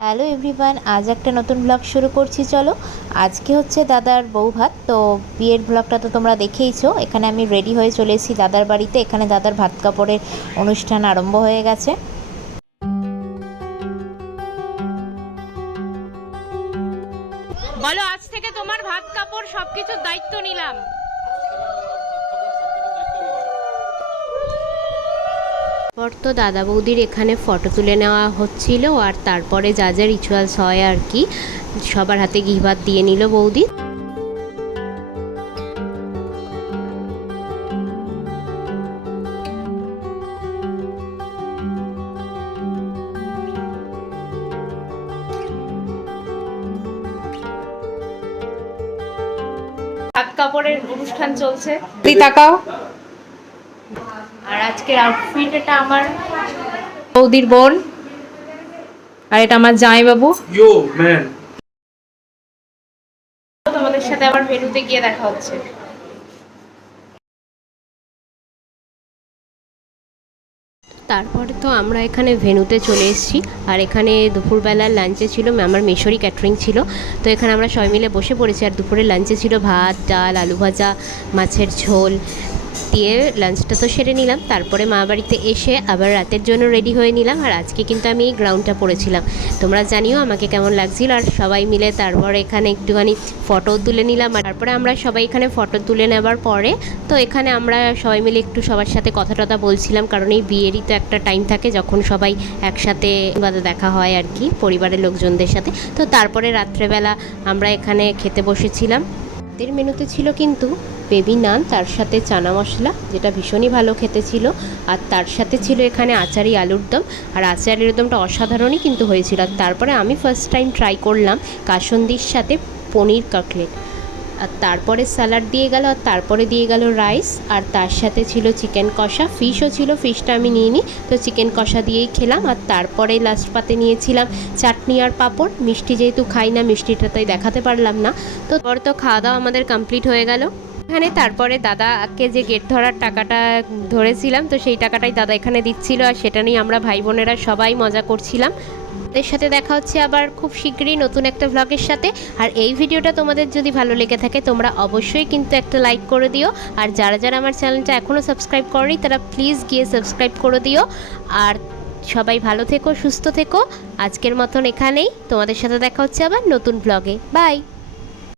Hello everyone, আজ একটা নতুন ব্লগ শুরু করছি, চলো। আজকে হচ্ছে দাদার বউ ভাত তো বিয়ের ব্লগটা তো তোমরা দেখেইছো। এখানে আমি রেডি হয়ে চলে এসেছি দাদার বাড়িতে। এখানে দাদার ভাত কাপড়ের অনুষ্ঠান আরম্ভ হয়ে গেছে। বলো, আজ থেকে তোমার ভাত কাপড় সবকিছুর দায়িত্ব নিলাম। পর তো দাদা বৌদির এখানে ফটো তুলে নেওয়া হচ্ছিল আর তারপরে যা যা রিচুয়ালস হয় আর কি সবার হাতে ঘি ভাত দিয়ে নিল বৌদি। কাপড়ের অনুষ্ঠান চলছে। তুই তাকাও আর আজকের আউটফিট এটা আমার বৌদির বোন। আর এটা আমার জামাইবাবু। Yo, man. তোমাদের সাথে আবার ভেনুতে গিয়ে দেখা হচ্ছে। তারপরে তো আমরা এখানে ভেনুতে চলে এসেছি। আর এখানে দুপুরবেলার লাঞ্চে ছিল আমার মেশরি ক্যাটারিং ছিল। তো এখানে আমরা সবাই মিলে বসে পড়েছি। আর দুপুরের লাঞ্চে ছিল ভাত ডাল আলু ভাজা মাছের ঝোল। দিয়ে লাঞ্চটা তো সেরে নিলাম। তারপরে মা বাড়িতে এসে আবার রাতের জন্য রেডি হয়ে নিলাম। আর আজকে কিন্তু আমি এই গ্রাউন্ডটা পড়েছিলাম। তোমরা জানিও আমাকে কেমন লাগছিল। আর সবাই মিলে তারপর এখানে একটুখানি ফটো তুলে নিলাম। আর তারপরে আমরা সবাই এখানে ফটো তুলে নেবার পরে, তো এখানে আমরা সবাই মিলে একটু সবার সাথে কথা টথা বলছিলাম। কারণ এই বিয়েরই তো একটা টাইম থাকে, যখন সবাই একসাথে বাদে দেখা হয় আর কি, পরিবারের লোকজনদের সাথে। তো তারপরে রাত্রেবেলা আমরা এখানে খেতে বসেছিলাম। রাতের মেনুতে ছিল কিন্তু বেবি নান, তার সাথে চানা মশলা, যেটা ভীষণই ভালো খেতে ছিল। আর তার সাথে ছিল এখানে আচারি আলুর দম। আর আচারি আলুর দমটা অসাধারণই কিন্তু হয়েছিল। আর তারপরে আমি ফার্স্ট টাইম ট্রাই করলাম কাসন্দির সাথে পনির কাটলেট আর তারপরে স্যালাড দিয়ে গেল, আর তারপরে দিয়ে গেল রাইস আর তার সাথে ছিল চিকেন কষা। ফিশও ছিল ফিশটা আমি নিয়ে নিই তো চিকেন কষা দিয়েই খেলাম। আর তারপরে লাস্ট পাতে নিয়েছিলাম চাটনি আর পাঁপড়। মিষ্টি যেহেতু খাই না, মিষ্টিটা তাই দেখাতে পারলাম না। তো পরে তো খাওয়া দাওয়া আমাদের কমপ্লিট হয়ে গেল। এখানে তারপরে দাদাকে যে গেট ধরার টাকাটা ধরেছিলাম, তো সেই টাকাটাই দাদা এখানে দিচ্ছিল আর সেটা নিয়ে আমরা ভাই বোনেরা সবাই মজা করছিলাম। এর সাথে দেখা হচ্ছে আবার খুব শীঘ্রই নতুন একটা ভ্লগের সাথে। আর এই ভিডিওটা তোমাদের যদি ভালো লেগে থাকে, তোমরা অবশ্যই কিন্তু একটা লাইক করে দিও। আর যারা যারা আমার চ্যানেলটা এখনও সাবস্ক্রাইব করেনি, তারা প্লিজ গিয়ে সাবস্ক্রাইব করে দিও। আর সবাই ভালো থেকো, সুস্থ থেকো। আজকের মতন এখানেই। তোমাদের সাথে দেখা হচ্ছে আবার নতুন ভ্লগে বাই